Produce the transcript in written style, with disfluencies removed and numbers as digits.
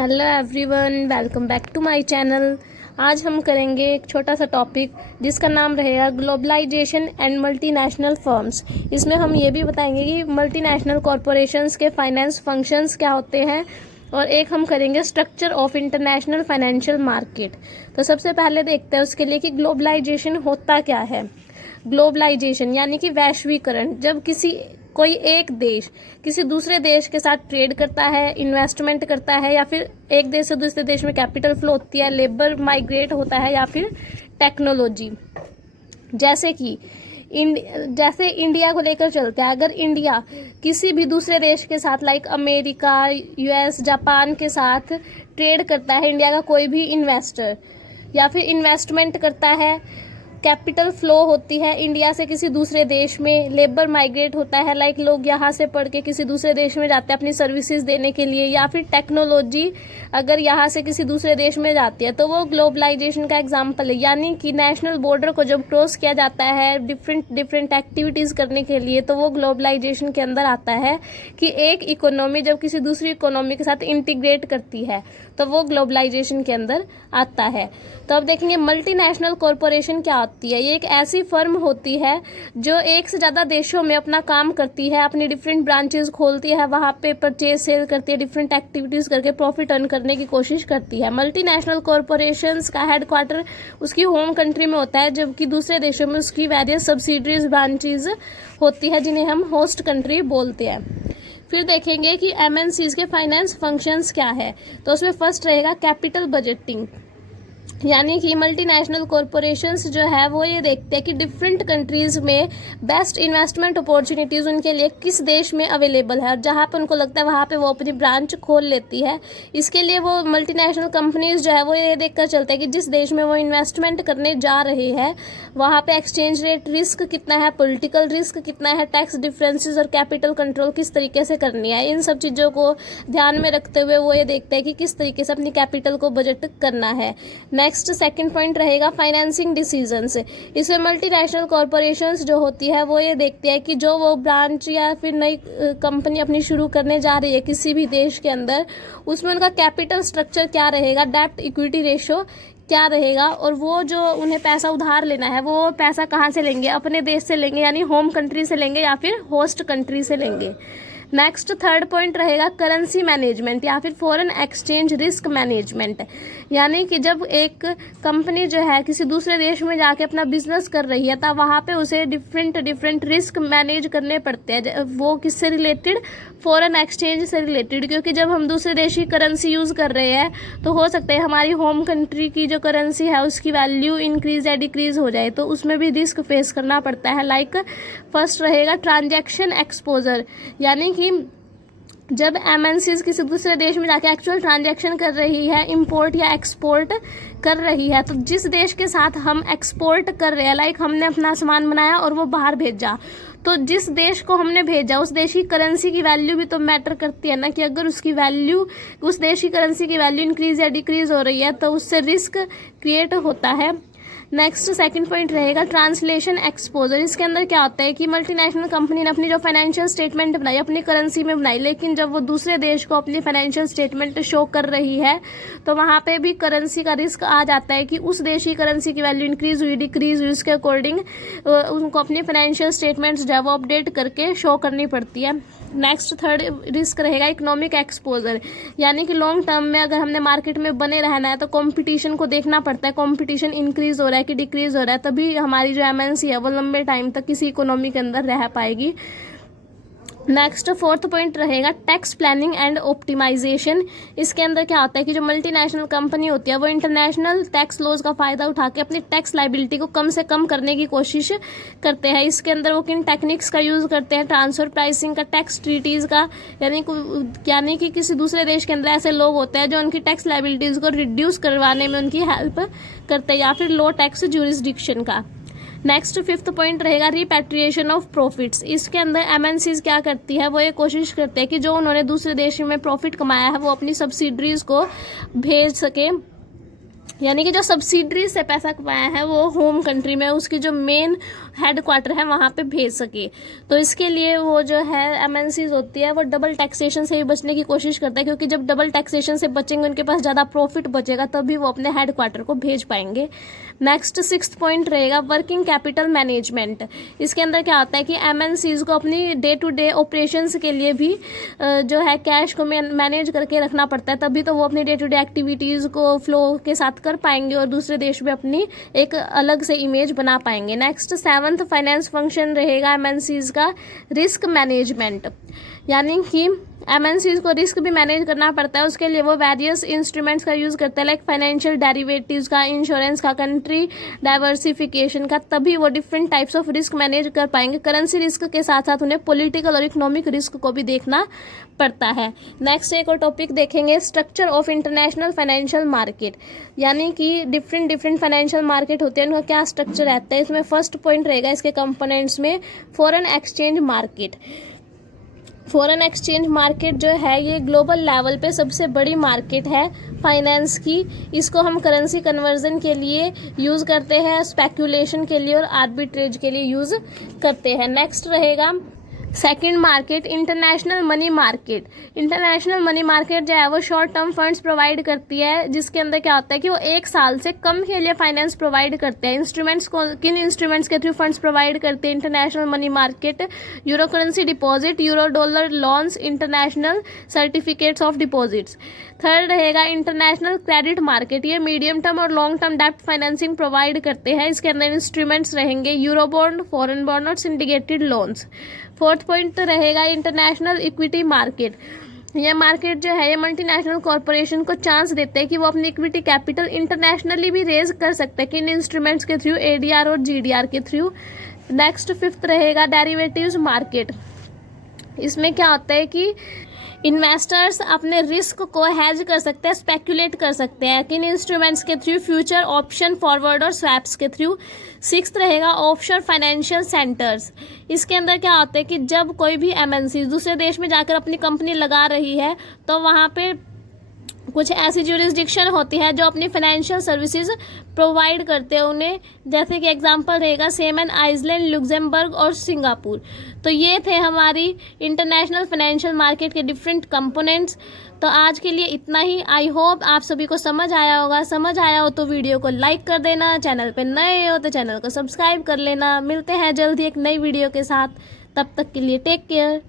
Hello everyone, welcome back to my channel. आज हम करेंगे एक छोटा सा टॉपिक जिसका नाम रहेगा ग्लोबलाइजेशन एंड मल्टीनेशनल फर्म्स। इसमें हम ये भी बताएंगे कि मल्टीनेशनल कॉरपोरेशंस के फाइनेंस फंक्शंस क्या होते हैं, और एक हम करेंगे structure of international financial market. तो सबसे पहले देखते हैं उसके लिए कि ग्लोबलाइजेशन होता क्या है। ग्लोबलाइजेशन यानी कि वैश्वीकरण। जब कोई एक देश किसी दूसरे देश के साथ ट्रेड करता है, इन्वेस्टमेंट करता है, या फिर एक देश से दूसरे देश में कैपिटल फ्लो होती है, लेबर माइग्रेट होता है, या फिर टेक्नोलॉजी। जैसे इंडिया को लेकर चलते हैं। अगर इंडिया किसी भी दूसरे देश के साथ लाइक अमेरिका, यूएस, जापान के साथ ट्रेड करता है, इंडिया का कोई भी इन्वेस्टर, या फिर इन्वेस्टमेंट करता है, कैपिटल फ्लो होती है इंडिया से किसी दूसरे देश में, लेबर माइग्रेट होता है, लाइक लोग यहाँ से पढ़ के किसी दूसरे देश में जाते हैं अपनी सर्विसेज देने के लिए, या फिर टेक्नोलॉजी अगर यहाँ से किसी दूसरे देश में जाती है, तो वो ग्लोबलाइजेशन का एग्जाम्पल है। यानी कि नेशनल बॉर्डर को जब क्रॉस किया जाता है डिफरेंट एक्टिविटीज़ करने के लिए, तो वो ग्लोबलाइजेशन के अंदर आता है कि एक इकोनॉमी जब किसी दूसरी इकोनॉमी के साथ इंटीग्रेट करती है, तो वो ग्लोबलाइजेशन के अंदर आता है। तो अब देखेंगे मल्टीनेशनल कॉरपोरेशन क्या होती है। ये एक ऐसी फर्म होती है जो एक से ज़्यादा देशों में अपना काम करती है, अपनी डिफरेंट ब्रांचेस खोलती है, वहाँ पे परचेज सेल करती है, डिफरेंट एक्टिविटीज़ करके प्रॉफिट अर्न करने की कोशिश करती है। मल्टीनेशनल कॉरपोरेशंस का हेडक्वार्टर उसकी होम कंट्री में होता है, जबकि दूसरे देशों में उसकी वेरियस सब्सिडरीज ब्रांचेज होती है जिन्हें हम होस्ट कंट्री बोलते हैं। फिर देखेंगे कि एमएनसीज के फाइनेंस फंक्शंस क्या है। तो उसमें फर्स्ट रहेगा कैपिटल बजटिंग। यानी कि मल्टीनेशनल कॉरपोरेशंस जो है वो ये देखते हैं कि डिफरेंट कंट्रीज में बेस्ट इन्वेस्टमेंट अपॉर्चुनिटीज़ उनके लिए किस देश में अवेलेबल है, और जहाँ पे उनको लगता है वहाँ पे वो अपनी ब्रांच खोल लेती है। इसके लिए वो मल्टीनेशनल कंपनीज जो है वो ये देखकर चलते हैं कि जिस देश में वो इन्वेस्टमेंट करने जा रहे हैं वहाँ पे एक्सचेंज रेट रिस्क कितना है, पॉलिटिकल रिस्क कितना है, टैक्स डिफरेंसेस और कैपिटल कंट्रोल किस तरीके से करनी है। इन सब चीज़ों को ध्यान में रखते हुए वो ये देखते हैं कि किस तरीके से अपनी कैपिटल को बजट करना है। नेक्स्ट सेकंड पॉइंट रहेगा फाइनेंसिंग डिसीजंस। इसमें मल्टीनेशनल कॉरपोरेशंस जो होती है वो ये देखती है कि जो वो ब्रांच या फिर नई कंपनी अपनी शुरू करने जा रही है किसी भी देश के अंदर, उसमें उनका कैपिटल स्ट्रक्चर क्या रहेगा, डेट इक्विटी रेशो क्या रहेगा, और वो जो उन्हें पैसा उधार लेना है वो पैसा कहाँ से लेंगे, अपने देश से लेंगे यानी होम कंट्री से लेंगे, या फिर होस्ट कंट्री से लेंगे। नेक्स्ट थर्ड पॉइंट रहेगा करेंसी मैनेजमेंट या फिर फॉरेन एक्सचेंज रिस्क मैनेजमेंट। यानी कि जब एक कंपनी जो है किसी दूसरे देश में जाके अपना बिजनेस कर रही है, तब वहाँ पे उसे डिफरेंट रिस्क मैनेज करने पड़ते हैं। वो किससे रिलेटेड, फॉरेन एक्सचेंज से रिलेटेड, क्योंकि जब हम दूसरे देश की करेंसी यूज़ कर रहे हैं तो हो सकता है हमारी होम कंट्री की जो करेंसी है उसकी वैल्यू इंक्रीज या डिक्रीज हो जाए, तो उसमें भी रिस्क फेस करना पड़ता है। लाइक फर्स्ट रहेगा ट्रांजैक्शन एक्सपोजर। यानी कि जब एमएनसीज किसी दूसरे देश में जाके एक्चुअल ट्रांजैक्शन कर रही है, इंपोर्ट या एक्सपोर्ट कर रही है, तो जिस देश के साथ हम एक्सपोर्ट कर रहे हैं, लाइक हमने अपना सामान बनाया और वो बाहर भेजा, तो जिस देश को हमने भेजा उस देश की करेंसी की वैल्यू भी तो मैटर करती है ना, कि अगर उसकी वैल्यू, उस देश की करेंसी की वैल्यू इंक्रीज या डिक्रीज हो रही है तो उससे रिस्क क्रिएट होता है। नेक्स्ट सेकंड पॉइंट रहेगा ट्रांसलेशन एक्सपोजर। इसके अंदर क्या होता है कि मल्टीनेशनल कंपनी ने अपनी जो फाइनेंशियल स्टेटमेंट बनाई अपनी करेंसी में बनाई, लेकिन जब वो दूसरे देश को अपनी फाइनेंशियल स्टेटमेंट शो कर रही है तो वहाँ पे भी करेंसी का रिस्क आ जाता है कि उस देश की करेंसी की वैल्यू इंक्रीज हुई, डिक्रीज हुई, उसके अकॉर्डिंग उनको अपनी फाइनेंशियल स्टेटमेंट्स जो है वो अपडेट करके शो करनी पड़ती है। नेक्स्ट थर्ड रिस्क रहेगा इकोनॉमिक एक्सपोजर। यानी कि लॉन्ग टर्म में अगर हमने मार्केट में बने रहना है तो कंपटीशन को देखना पड़ता है, कंपटीशन इंक्रीज हो रहा है कि डिक्रीज हो रहा है, तभी हमारी जो एमएनसी है वो लंबे टाइम तक किसी इकोनॉमी के अंदर रह पाएगी। नेक्स्ट फोर्थ पॉइंट रहेगा टैक्स प्लानिंग एंड ऑप्टिमाइजेशन। इसके अंदर क्या होता है कि जो मल्टीनेशनल कंपनी होती है वो इंटरनेशनल टैक्स लॉज का फ़ायदा उठा के अपनी टैक्स लाइबिलिटी को कम से कम करने की कोशिश करते हैं। इसके अंदर वो किन टेक्निक्स का यूज़ करते हैं, ट्रांसफर प्राइसिंग का, टैक्स ट्रीटीज़ का, यानी कि किसी दूसरे देश के अंदर ऐसे लोग होते हैं जो उनकी टैक्स लाइबिलिटीज़ को रिड्यूस करवाने में उनकी हेल्प करते हैं, या फिर लो टैक्स ज्यूरिसडिक्शन का। नेक्स्ट फिफ्थ पॉइंट रहेगा रिपैट्रिएशन ऑफ प्रॉफिट्स। इसके अंदर एमएनसीज क्या करती है, वो ये कोशिश करते हैं कि जो उन्होंने दूसरे देश में प्रॉफिट कमाया है वो अपनी सब्सिडरीज को भेज सके, यानी कि जो सब्सिडरी से पैसा कमाया है वो होम कंट्री में उसकी जो मेन हेड क्वार्टर है वहाँ पे भेज सके। तो इसके लिए वो जो है एमएनसीज होती है वो डबल टैक्सेशन से भी बचने की कोशिश करता है, क्योंकि जब डबल टैक्सेशन से बचेंगे उनके पास ज़्यादा प्रॉफिट बचेगा तभी वो अपने हेड क्वार्टर को भेज पाएंगे। नेक्स्ट 6th पॉइंट रहेगा वर्किंग कैपिटल मैनेजमेंट। इसके अंदर क्या होता है कि एमएनसीज को अपनी डे टू डे ऑपरेशंस के लिए भी जो है कैश को मैनेज करके रखना पड़ता है, तभी तो वो अपनी डे टू डे एक्टिविटीज़ को फ्लो के साथ कर पाएंगे और दूसरे देश में अपनी एक अलग से इमेज बना पाएंगे। नेक्स्ट 7th फाइनेंस फंक्शन रहेगा एमएनसीज का रिस्क मैनेजमेंट। यानी कि एमएनसीज को रिस्क भी मैनेज करना पड़ता है, उसके लिए वो वेरियस इंस्ट्रूमेंट्स का यूज़ करते हैं, लाइक फाइनेंशियल डेरिवेटिव्स का, इंश्योरेंस का, कंट्री डाइवर्सिफिकेशन का, तभी वो different types of risk manage कर पाएंगे। करेंसी रिस्क के साथ साथ उन्हें पॉलिटिकल और इकोनॉमिक रिस्क को भी देखना पड़ता है। नेक्स्ट एक और टॉपिक देखेंगे structure of international financial market. यानी कि डिफरेंट फाइनेंशियल मार्केट होते हैं, उनका क्या स्ट्रक्चर रहता है। इसमें फर्स्ट पॉइंट रहेगा इसके कंपोनेंट्स में foreign exchange market. Foreign exchange market जो है ये ग्लोबल लेवल पे सबसे बड़ी मार्केट है फाइनेंस की। इसको हम करेंसी कन्वर्जन के लिए यूज़ करते हैं, स्पेक्यूलेशन के लिए और आर्बिट्रेज के लिए यूज़ करते हैं। नेक्स्ट रहेगा second market international money market. International money market जो है वो शॉर्ट टर्म फंड्स प्रोवाइड करती है, जिसके अंदर क्या होता है कि वो 1 साल से कम के लिए फाइनेंस प्रोवाइड करते हैं। इंस्ट्रूमेंट्स को किन इंस्ट्रूमेंट्स के थ्रू फंड्स प्रोवाइड करते हैं international money market? Euro currency deposit, euro dollar loans, international certificates of deposits. Third रहेगा इंटरनेशनल क्रेडिट मार्केट। ये मीडियम टर्म और लॉन्ग टर्म डेप्ट फाइनेंसिंग प्रोवाइड करते हैं। इसके अंदर इंस्ट्रूमेंट्स रहेंगे यूरो बॉन्ड, फॉरेन बॉन्ड और सिंडिकेटेड लोन्स। फोर्थ पॉइंट रहेगा इंटरनेशनल इक्विटी मार्केट। यह मार्केट जो है ये मल्टीनेशनल कॉरपोरेशन को चांस देते हैं कि वो अपनी इक्विटी कैपिटल इंटरनेशनली भी रेज कर सकते हैं, किन इंस्ट्रूमेंट्स के थ्रू? एडीआर और जीडीआर के थ्रू। नेक्स्ट 5th रहेगा डेरिवेटिव्स मार्केट। इसमें क्या होता है कि इन्वेस्टर्स अपने रिस्क को हेज कर सकते हैं, स्पेक्यूलेट कर सकते हैं, किन इंस्ट्रूमेंट्स के थ्रू? फ्यूचर ऑप्शन, फॉरवर्ड और स्वैप्स के थ्रू। 6th रहेगा ऑफशोर फाइनेंशियल सेंटर्स। इसके अंदर क्या होता है कि जब कोई भी एमएनसी दूसरे देश में जाकर अपनी कंपनी लगा रही है तो वहाँ पे कुछ ऐसी ज्यूरिसडिक्शन होती है जो अपनी फाइनेंशियल सर्विसेज प्रोवाइड करते हैं उन्हें, जैसे कि एग्जांपल रहेगा सेमन आइसलैंड, लुक्सेमबर्ग और सिंगापुर। तो ये थे हमारी इंटरनेशनल फाइनेंशियल मार्केट के डिफरेंट कंपोनेंट्स। तो आज के लिए इतना ही। आई होप आप सभी को समझ आया होगा। समझ आया हो तो वीडियो को लाइक कर देना, चैनल पे नए हो तो चैनल को सब्सक्राइब कर लेना। मिलते हैं जल्दी एक नई वीडियो के साथ, तब तक के लिए टेक केयर।